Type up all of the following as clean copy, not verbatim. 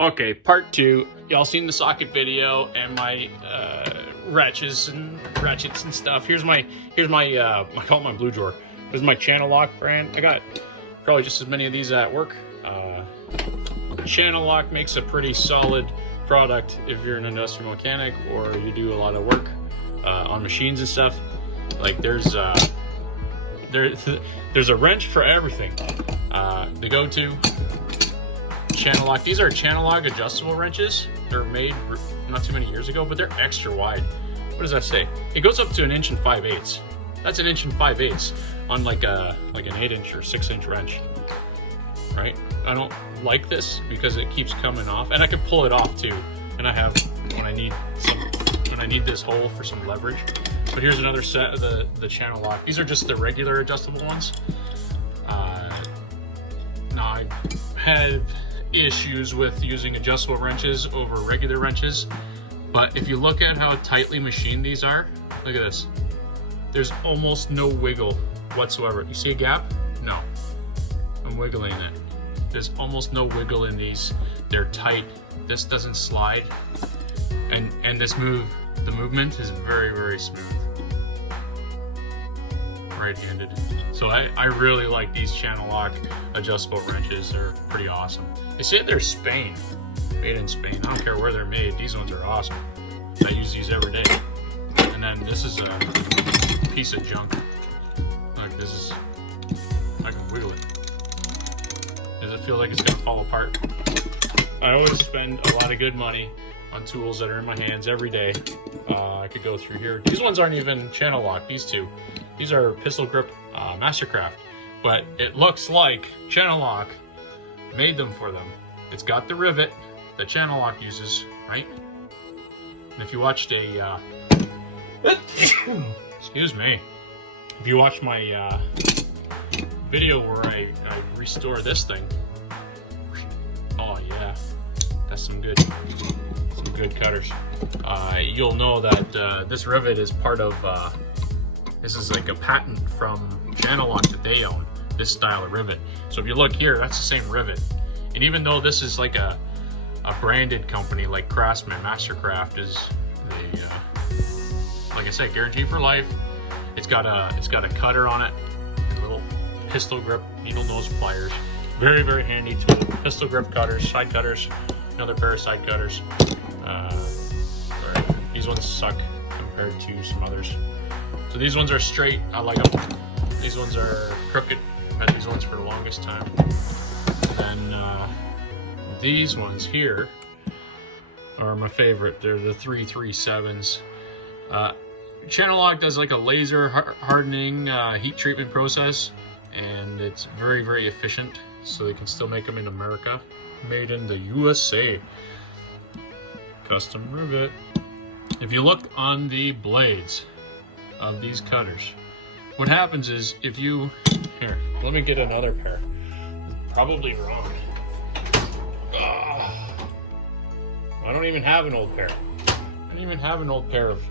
Okay, part two. Y'all seen the socket video and my ratchets and stuff. Here's my I call it my blue drawer. This is my Channel Lock brand. I got probably just as many of these at work. Channel Lock makes a pretty solid product if you're an industrial mechanic or you do a lot of work on machines and stuff. Like there's a wrench for everything. The go-to Channel Lock. These are Channel Lock adjustable wrenches. They're made not too many years ago, but they're extra wide. What does that say? It goes up to 1 5/8 inches. That's 1 5/8 inches on like an 8-inch or 6-inch wrench, right? I don't like this because it keeps coming off, and I can pull it off too. And I have when I need this hole for some leverage. But here's another set of the Channel Lock. These are just the regular adjustable ones. Now I have issues with using adjustable wrenches over regular wrenches, but if you look at how tightly machined these are, look at this. There's almost no wiggle whatsoever. You see a gap? No. I'm wiggling it. There's almost no wiggle in these. They're tight. This doesn't slide. And the movement is very, very smooth. Right-handed. So I really like these Channel Lock adjustable wrenches. They're pretty awesome. They say they're Spain, made in Spain. I don't care where they're made. These ones are awesome. I use these every day. And then this is a piece of junk. Like this is, I can wiggle it. Does it feel like it's gonna fall apart? I always spend a lot of good money on tools that are in my hands every day. I could go through here. These ones aren't even Channel Lock, these two. These are pistol grip Mastercraft, but it looks like Channel Lock made them for them. It's got the rivet that Channel Lock uses, right? And if you watched a, excuse me, if you watched my video where I restore this thing, oh yeah, that's some good cutters. You'll know that this rivet is part of, this is like a patent from Channel Lock that they own, this style of rivet. So if you look here, that's the same rivet. And even though this is like a branded company like Craftsman, Mastercraft is the, like I said, guaranteed for life. It's got a cutter on it, a little pistol grip, needle nose pliers. Very, very handy tool. Pistol grip cutters, side cutters, another pair of side cutters. These ones suck compared to some others. So these ones are straight, I like them. These ones are crooked, I've had these ones for the longest time. And then these ones here are my favorite. They're the 337s. Channel Lock does like a laser hardening heat treatment process, and it's very, very efficient. So they can still make them in America. Made in the USA. Custom rivet. If you look on the blades of these cutters, what happens is if you, here, let me get another pair. Probably wrong. I don't even have an old pair. I don't even have an old pair of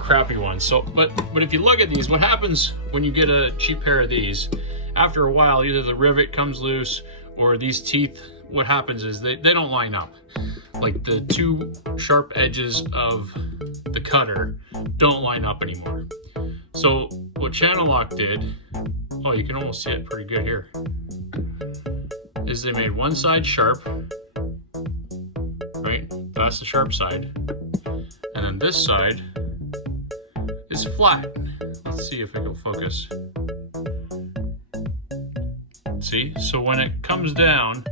crappy ones. So, but if you look at these, what happens when you get a cheap pair of these, after a while, either the rivet comes loose or these teeth, what happens is they don't line up. Like the two sharp edges of the cutter don't line up anymore. So what Channel Lock did, oh, you can almost see it pretty good here, is they made one side sharp, right? That's the sharp side. And then this side is flat. Let's see if it will focus. See, so when it comes down,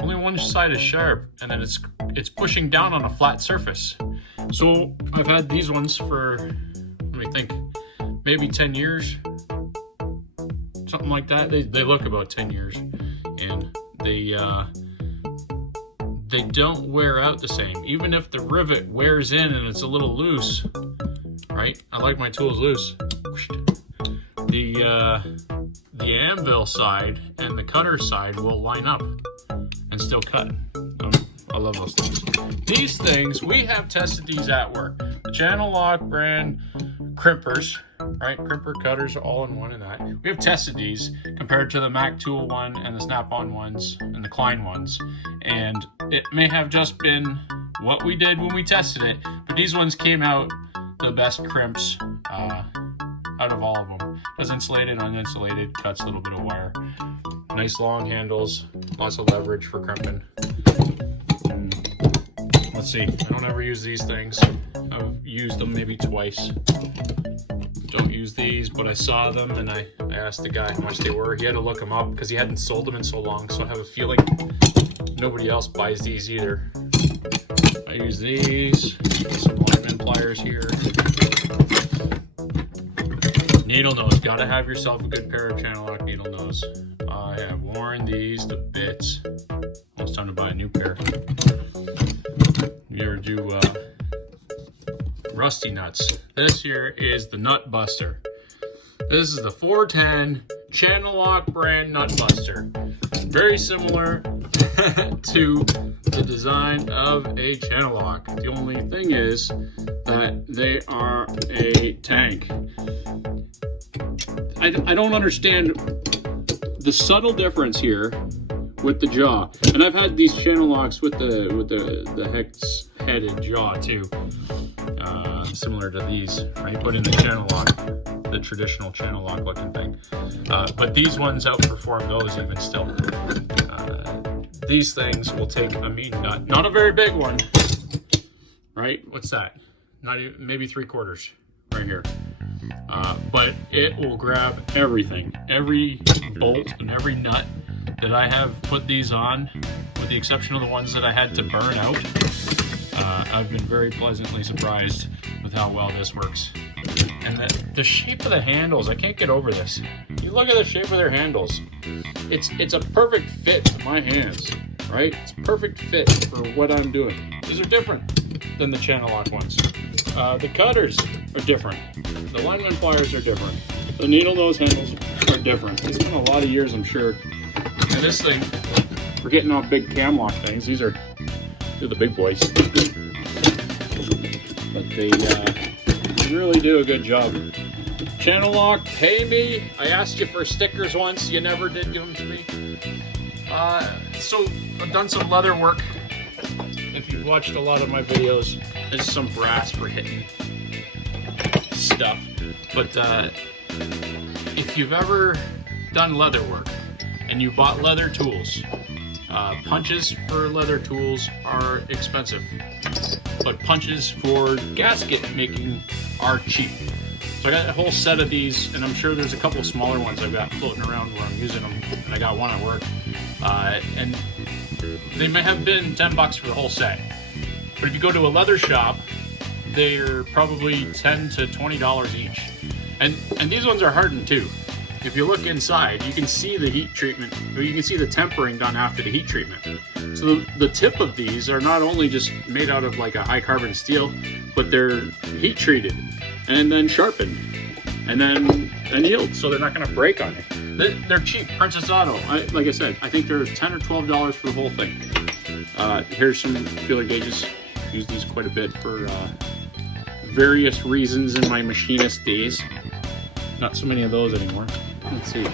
only one side is sharp, and then it's pushing down on a flat surface. So I've had these ones for, let me think, maybe 10 years, something like that. They look about 10 years, and they don't wear out the same. Even if the rivet wears in and it's a little loose, right? I like my tools loose. The anvil side and the cutter side will line up and still cut. I love those things. These things, we have tested these at work. The Channel Lock brand Crimpers, right? Crimper Cutters are all in one in that. We have tested these compared to the Mac Tool one and the Snap-on ones and the Klein ones. And it may have just been what we did when we tested it, but these ones came out the best crimps out of all of them. Does insulated, uninsulated, cuts a little bit of wire. Nice long handles, lots of leverage for crimping. Let's see, I don't ever use these things. I've used them maybe twice. Don't use these, but I saw them and I asked the guy how much they were. He had to look them up because he hadn't sold them in so long, so I have a feeling nobody else buys these either. I use these, some lineman pliers here. Needle nose, gotta have yourself a good pair of channel lock needle nose. I have worn these to bits. Almost time to buy a new pair. You ever do rusty nuts? This here is the Nut Buster. This is the 410 channel lock brand Nut Buster. Very similar to the design of a channel lock. The only thing is that they are a tank. I don't understand the subtle difference here with the jaw. And I've had these channel locks with the hex-headed jaw too. Similar to these, right? Put in the channel lock, the traditional channel lock looking thing. But these ones outperform those even still. These things will take a mean nut, not a very big one, right? What's that? Not even, maybe 3/4 right here. But it will grab everything, every bolt and every nut that I have put these on, with the exception of the ones that I had to burn out. I've been very pleasantly surprised with how well this works. And the shape of the handles, I can't get over this. You look at the shape of their handles. It's a perfect fit to my hands, right? It's a perfect fit for what I'm doing. These are different than the channel lock ones. The cutters are different. The lineman pliers are different. The needle nose handles are different. It's been a lot of years, I'm sure. And this thing, we're getting off big cam lock things. They're the big boys. But they really do a good job. Channel lock, pay me. I asked you for stickers once. You never did give them to me. So I've done some leather work. If you've watched a lot of my videos, there's some brass for hitting stuff. But if you've ever done leather work and you bought leather tools, punches for leather tools are expensive, but punches for gasket making are cheap. So I got a whole set of these, and I'm sure there's a couple of smaller ones I've got floating around where I'm using them, and I got one at work. And they may have been $10 for the whole set. But if you go to a leather shop, they're probably $10 to $20 each. And these ones are hardened too. If you look inside, you can see the heat treatment, or you can see the tempering done after the heat treatment. So the tip of these are not only just made out of like a high carbon steel, but they're heat treated and then sharpened and then annealed, so they're not going to break on you. They're cheap. Princess Auto, like I said, I think there's $10 or $12 for the whole thing. Here's some feeler gauges. Use these quite a bit for various reasons in my machinist days. Not so many of those anymore. Let's see.